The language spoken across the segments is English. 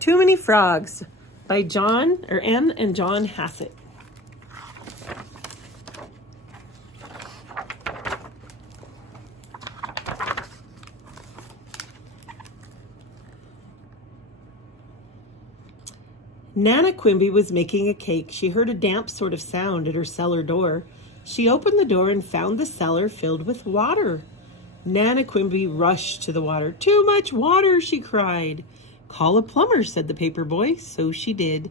Too Many Frogs by Ann and John Hassett. Nana Quimby was making a cake. She heard a damp sort of sound at her cellar door. She opened the door and found the cellar filled with water. Nana Quimby rushed to the water. "Too much water," she cried. "Call a plumber," said the paper boy. So she did.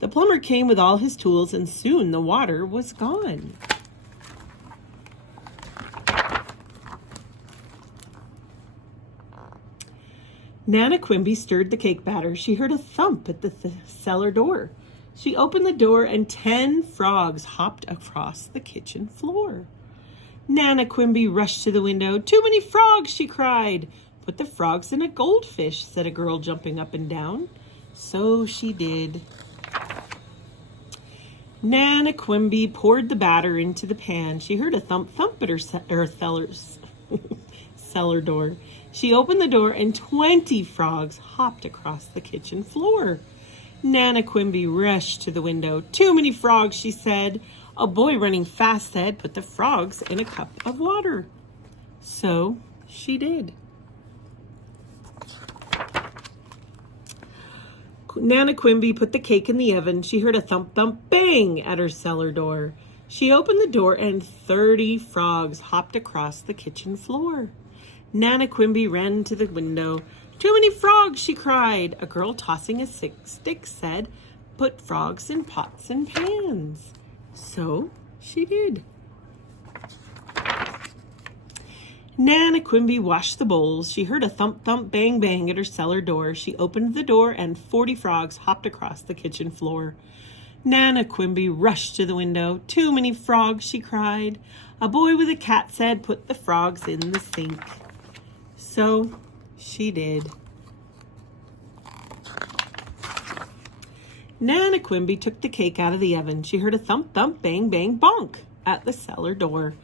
The plumber came with all his tools, and soon the water was gone. Nana Quimby stirred the cake batter. She heard a thump at the cellar door. She opened the door and 10 frogs hopped across the kitchen floor. Nana Quimby rushed to the window. "Too many frogs," she cried. "Put the frogs in a goldfish," said a girl jumping up and down. So she did. Nana Quimby poured the batter into the pan. She heard a thump at her cellar door. She opened the door and 20 frogs hopped across the kitchen floor. Nana Quimby rushed to the window. "Too many frogs," she said. A boy running fast said, "Put the frogs in a cup of water." So she did. Nana Quimby put the cake in the oven. She heard a thump, thump, bang at her cellar door. She opened the door and 30 frogs hopped across the kitchen floor. Nana Quimby ran to the window. "Too many frogs," she cried. A girl tossing a stick said, "Put frogs in pots and pans." So she did. Nana Quimby washed the bowls. She heard a thump, thump, bang, bang at her cellar door. She opened the door and 40 frogs hopped across the kitchen floor. Nana Quimby rushed to the window. "Too many frogs," she cried. A boy with a cat said, "Put the frogs in the sink." So she did. Nana Quimby took the cake out of the oven. She heard a thump, thump, bang, bang, bonk at the cellar door.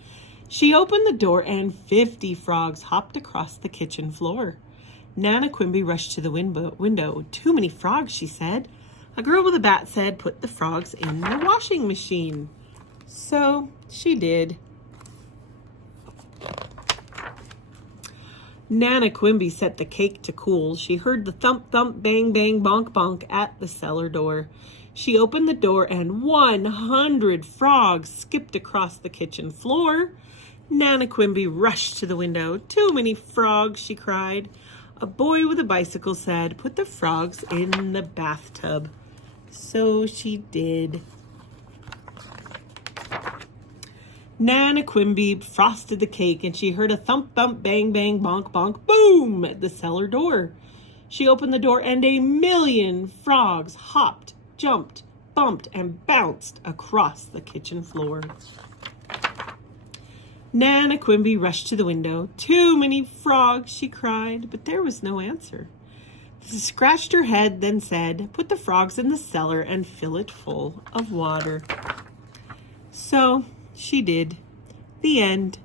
She opened the door and 50 frogs hopped across the kitchen floor. Nana Quimby rushed to the window. "Too many frogs," she said. A girl with a bat said, "Put the frogs in the washing machine." So she did. Nana Quimby set the cake to cool. She heard the thump, thump, bang, bang, bonk, bonk at the cellar door. She opened the door and 100 frogs skipped across the kitchen floor. Nana Quimby rushed to the window. "Too many frogs," she cried. A boy with a bicycle said, "Put the frogs in the bathtub." So she did. Nana Quimby frosted the cake and she heard a thump, thump, bang, bang, bonk, bonk, boom at the cellar door. She opened the door and 1,000,000 frogs hopped, jumped, bumped, and bounced across the kitchen floor. Nana Quimby rushed to the window. "Too many frogs," she cried, but there was no answer. She scratched her head, then said, "Put the frogs in the cellar and fill it full of water." So she did. The end.